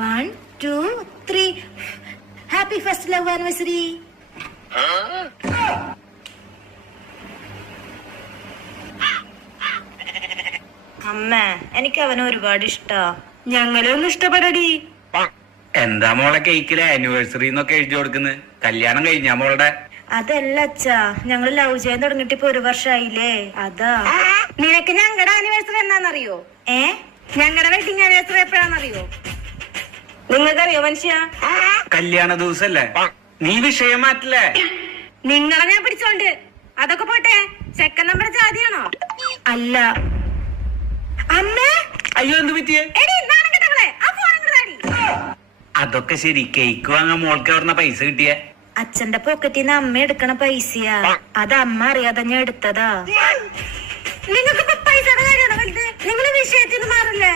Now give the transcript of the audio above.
1, 2, 3. Happy first love anniversary. അമ്മ, എനിക്ക് അവനെ ഒരുപാട് ഇഷ്ടാ. ഞങ്ങളൊന്നും ഇഷ്ടപ്പെടടി. എന്താ മോളെ കേക്കിലെ ആനിവേഴ്സറി എന്നൊക്കെ എഴുതി കൊടുക്കുന്നത്? കല്യാണം കഴിഞ്ഞാ മോളുടെ? അതല്ല അച്ഛാ, ഞങ്ങള് ലവ് ചെയ്യാൻ തുടങ്ങിട്ട് ഇപ്പൊ 1 വർഷമായില്ലേ, അതാ. നിനക്ക് ഞങ്ങളുടെ ആനിവേഴ്സറി എന്നാന്നറിയോ? ഞങ്ങളുടെ വെഡിങ് ആനിവേഴ്സറി എപ്പോഴാന്നറിയോ? നിങ്ങൾക്കറിയോ മനുഷ്യ? കല്യാണ ദിവസല്ലേ? നീ വിഷയം മാറ്റില്ലേ? നിങ്ങളെ ഞാൻ പിടിച്ചോണ്ട്. അതൊക്കെ പോട്ടെ, സെക്കൻഡ് നമ്പർ ജാതിയാണോ? അല്ല. അമ്മേ, അയ്യോ എന്ത് പറ്റിയേ? അതൊക്കെ ശരി, കേക്ക് വാങ്ങാൻ മോൾക്ക് എവിടുന്ന പൈസ കിട്ടിയേ? അച്ഛന്റെ പോക്കറ്റിൽ നിന്ന് അമ്മ എടുക്കണ പൈസയാ. അത് അമ്മ അറിയാതെ ഞാൻ എടുത്തതാ. നിങ്ങൾക്ക് പൈസയുടെ കാര്യമാണ് വലുത്. നിങ്ങൾ വിഷയത്തിൽ നിന്ന് മാറില്ലേ?